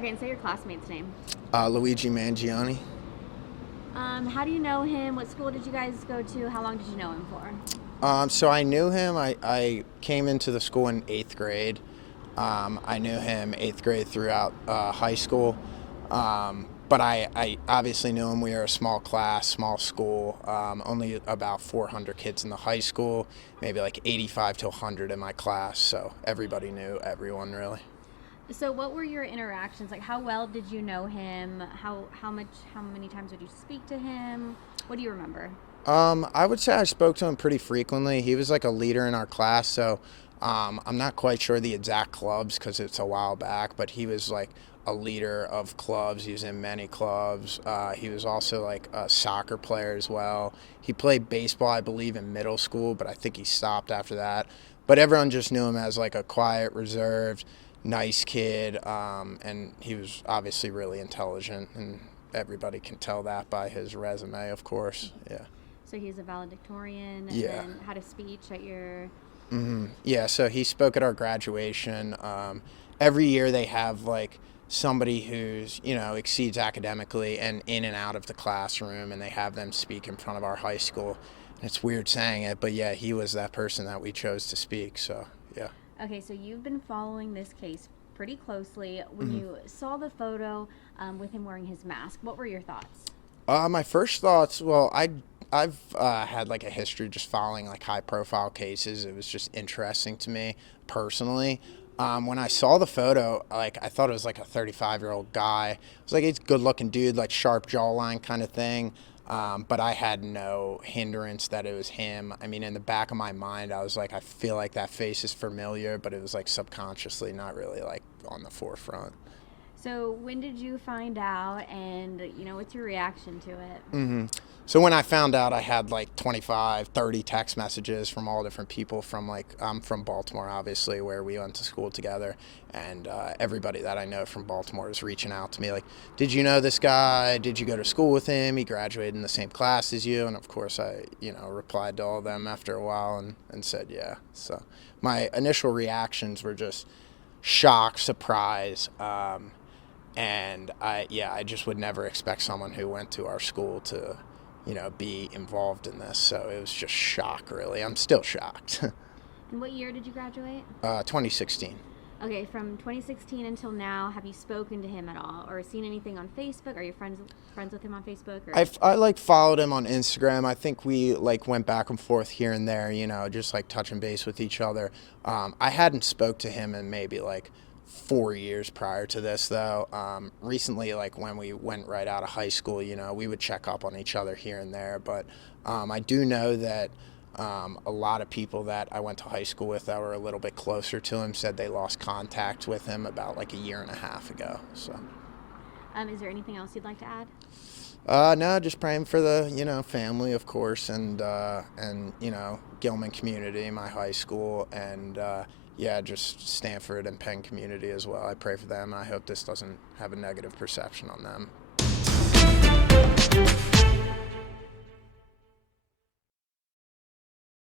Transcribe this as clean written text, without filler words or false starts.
Okay, and say your classmate's name. Luigi Mangione. How do you know him? What school did you guys go to? How long did you know him for? So I knew him. I came into the school in eighth grade. I knew him eighth grade throughout high school. But I obviously knew him. We were a small class, small school, only about 400 kids in the high school, maybe like 85 to 100 in my class. So everybody knew everyone, really. So what were your interactions? Like, how well did you know him? How many times would you speak to him? What do you remember? I would say I spoke to him pretty frequently. He was like a leader in our class, so I'm not quite sure the exact clubs because it's a while back, but he was like a leader of clubs. He was in many clubs. He was also like a soccer player as well. He played baseball, I believe, in middle school, but I think he stopped after that. But everyone just knew him as like a quiet, reserved, nice kid, and he was obviously really intelligent, and everybody can tell that by his resume, of course. Yeah. So he's a valedictorian and Yeah. then had a speech at your... Yeah, so he spoke at our graduation. Every year they have like somebody who's, exceeds academically and in and out of the classroom, and they have them speak in front of our high school. And it's weird saying it, but yeah, he was that person that we chose to speak, so yeah. Okay, so you've been following this case pretty closely. When you saw the photo with him wearing his mask, what were your thoughts? My first thoughts, well, I've had like a history just following like high profile cases. It was just interesting to me personally. When I saw the photo, like I thought it was like a 35-year-old guy. It was like he's a good looking dude, like sharp jawline kind of thing. But I had no hindrance that it was him. I mean, in the back of my mind, I was like, I feel like that face is familiar, but it was like subconsciously, not really like on the forefront. So when did you find out, and what's your reaction to it? So when I found out, I had like 25, 30 text messages from all different people from like, I'm from Baltimore, obviously, where we went to school together. And everybody that I know from Baltimore is reaching out to me like, did you know this guy? Did you go to school with him? He graduated in the same class as you. And of course, I, replied to all of them after a while and said, yeah. So my initial reactions were just shock, surprise. And I just would never expect someone who went to our school to, be involved in this. So it was just shock, really. I'm still shocked. And what year did you graduate? 2016. Okay, from 2016 until now, have you spoken to him at all, or seen anything on Facebook? Are you friends with him on Facebook? Or? I followed him on Instagram. I think we went back and forth here and there, just like touching base with each other. I hadn't spoke to him in maybe 4 years prior to this, though. Recently, when we went right out of high school, we would check up on each other here and there. But I do know that a lot of people that I went to high school with that were a little bit closer to him said they lost contact with him about a year and a half ago. So, is there anything else you'd like to add? No, just praying for the family, of course, and Gilman community, my high school, and just Stanford and Penn community as well. I pray for them. I hope this doesn't have a negative perception on them.